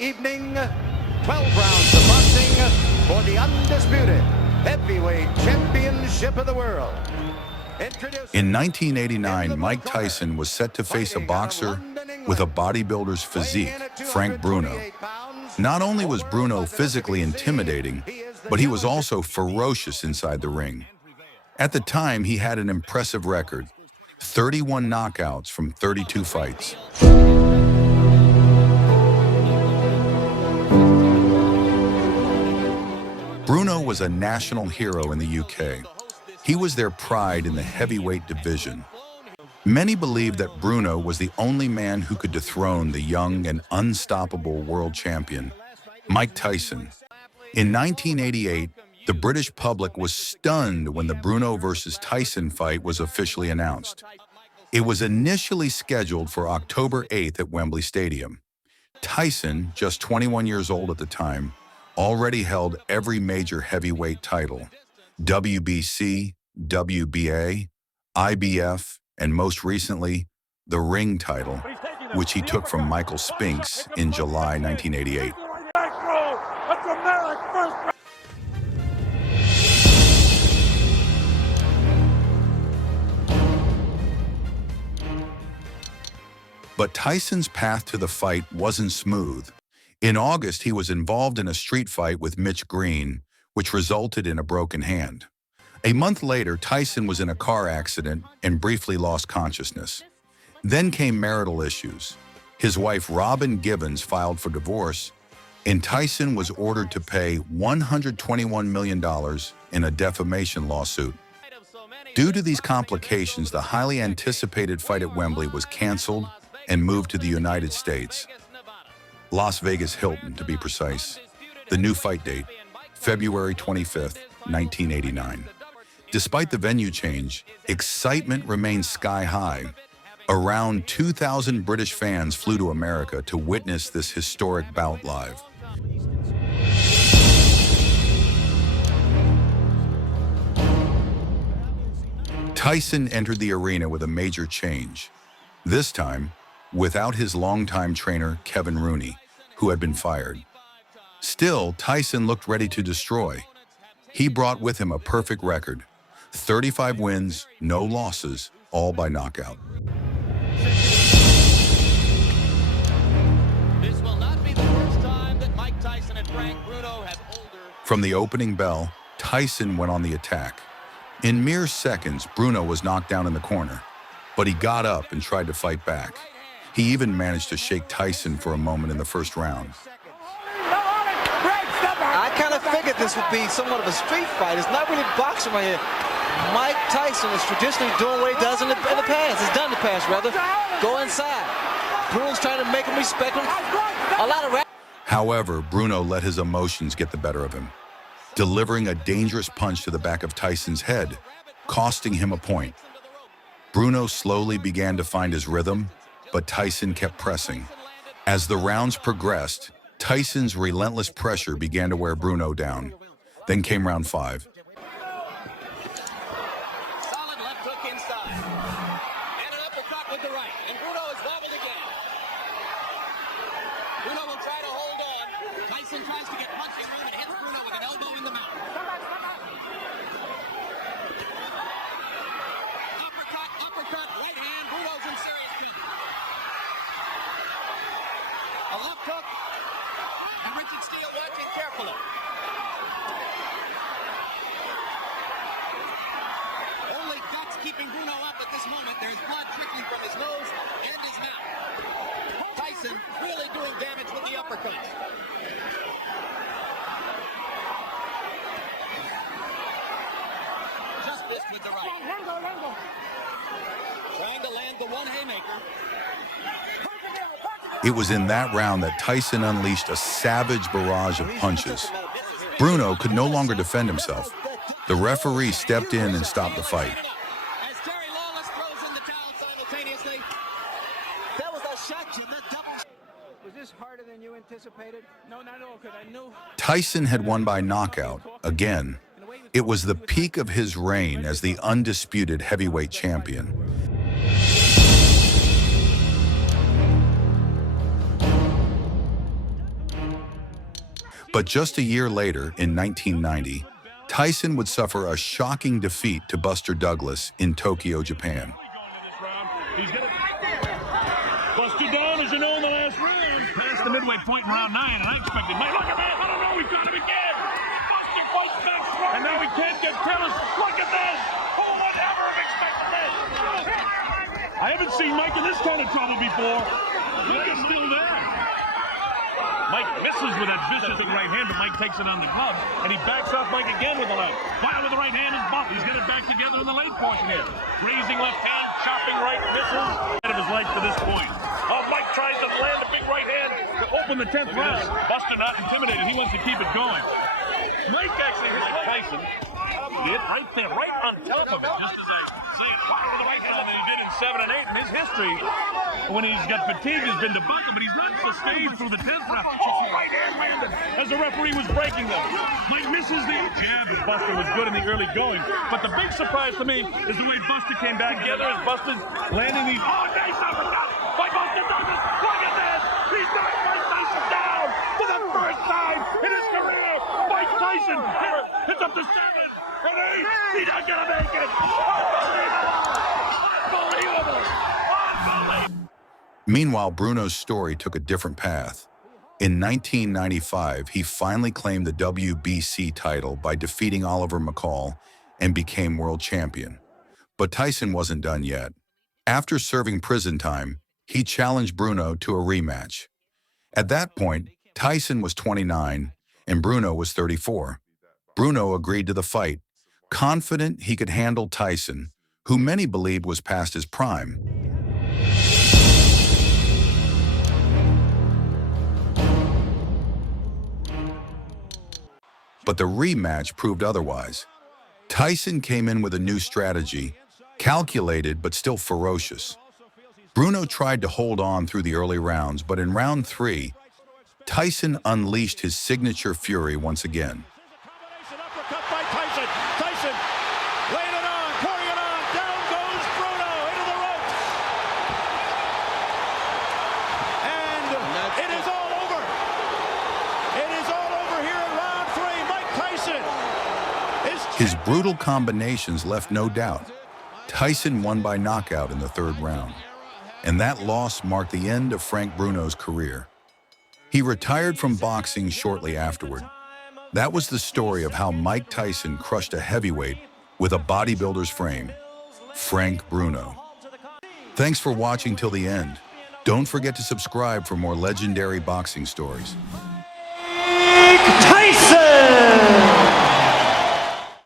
Evening, 12 rounds of boxing for the undisputed heavyweight championship of the world. In 1989, Mike Tyson was set to face a boxer with a bodybuilder's physique, Frank Bruno. Not only was Bruno physically intimidating, but he was also ferocious inside the ring. At the time, he had an impressive record, 31 knockouts from 32 fights. Bruno was a national hero in the UK. He was their pride in the heavyweight division. Many believed that Bruno was the only man who could dethrone the young and unstoppable world champion, Mike Tyson. In 1988, the British public was stunned when the Bruno versus Tyson fight was officially announced. It was initially scheduled for October 8th at Wembley Stadium. Tyson, just 21 years old at the time, already held every major heavyweight title: WBC, WBA, IBF, and most recently, the ring title, which he took from Michael Spinks in July 1988. But Tyson's path to the fight wasn't smooth. In August, he was involved in a street fight with Mitch Green, which resulted in a broken hand. A month later, Tyson was in a car accident and briefly lost consciousness. Then came marital issues. His wife, Robin Givens, filed for divorce, and Tyson was ordered to pay $121 million in a defamation lawsuit. Due to these complications, the highly anticipated fight at Wembley was canceled and moved to the United States. Las Vegas Hilton, to be precise. The new fight date, February 25th, 1989. Despite the venue change, excitement remained sky high. Around 2,000 British fans flew to America to witness this historic bout live. Tyson entered the arena with a major change. This time, without his longtime trainer, Kevin Rooney, who had been fired. Still, Tyson looked ready to destroy. He brought with him a perfect record: 35 wins, no losses, all by knockout. This will not be the first time that Mike Tyson and Frank Bruno have older. From the opening bell, Tyson went on the attack. In mere seconds, Bruno was knocked down in the corner, but he got up and tried to fight back. He even managed to shake Tyson for a moment in the first round. I kind of figured this would be somewhat of a street fight. It's not really boxing right here. Mike Tyson is traditionally doing what he does in the past. He's done in the past, rather. Go inside. Bruno's trying to make him respect him. However, Bruno let his emotions get the better of him, delivering a dangerous punch to the back of Tyson's head, costing him a point. Bruno slowly began to find his rhythm, but Tyson kept pressing. As the rounds progressed, Tyson's relentless pressure began to wear Bruno down. Then came round 5. Solid left hook inside. And an uppercut with the right. And Bruno is wobbled again. Bruno will try to hold on. Tyson tries to get punching room and hits Bruno with an elbow in the mouth. Uppercut, right hand. Bruno's in serious trouble. A left hook. And Richard Steele watching carefully. Only that's keeping Bruno up at this moment. There's blood trickling from his nose and his mouth. Tyson really doing damage with the uppercuts. Just missed with the right. Trying to land the one haymaker. It was in that round that Tyson unleashed a savage barrage of punches. Bruno could no longer defend himself. The referee stepped in and stopped the fight. As Terry Lawless throws in the towel simultaneously. That was that shot, Jim. That double. Was this harder than you anticipated? No, not at all, because I knew. Tyson had won by knockout, again. It was the peak of his reign as the undisputed heavyweight champion. But just a year later, in 1990, Tyson would suffer a shocking defeat to Buster Douglas in Tokyo, Japan. Buster down, as you know, in the last round. Past the midway point in round 9, and I expected Mike. Look at that! I don't know, we've got him again! Buster fights back strong, and now he can't get Taylor. Look at this! Who would ever have expected this? I haven't seen Mike in this kind of trouble before. Mike is still there. Mike misses with that vicious right hand, but Mike takes it on the glove, and he backs off Mike again with the left. Fire with the right hand is buff. He's got it back together in the late portion here. Raising left hand, chopping right, misses. Out of his life to this point. Oh, Mike tries to land a big right hand to open the 10th round. Buster not intimidated. He wants to keep it going. Mike actually hit Mike Tyson. Did right there, right on top of it, just as I say it, fire with the right hand than he did in 7 and 8 in his history. When he's got fatigue, has been debunked, but he's not sustained through the 10th round. Oh, right hand landed as the referee was breaking them. Mike misses the jab as Buster was good in the early going. But the big surprise to me is the way Buster came back together as Buster landing these. Oh, nice uppercut by Buster Douglas. Look at this. He's knocked Mike Tyson down for the first time in his career. Mike Tyson hits up to 7 and 8. He's not going to make it. Unbelievable. Unbelievable. Meanwhile, Bruno's story took a different path. In 1995, he finally claimed the WBC title by defeating Oliver McCall and became world champion. But Tyson wasn't done yet. After serving prison time, he challenged Bruno to a rematch. At that point, Tyson was 29 and Bruno was 34. Bruno agreed to the fight, confident he could handle Tyson, who many believed was past his prime. But the rematch proved otherwise. Tyson came in with a new strategy, calculated but still ferocious. Bruno tried to hold on through the early rounds, but in round 3, Tyson unleashed his signature fury once again. Uppercut by Tyson. Tyson laid it on, pouring it on. Down goes Bruno into the ropes. And it is all over. It is all over here in round 3. Mike Tyson is... His brutal combinations left no doubt. Tyson won by knockout in the 3rd round. And that loss marked the end of Frank Bruno's career. He retired from boxing shortly afterward. That was the story of how Mike Tyson crushed a heavyweight with a bodybuilder's frame, Frank Bruno. Thanks for watching till the end. Don't forget to subscribe for more legendary boxing stories.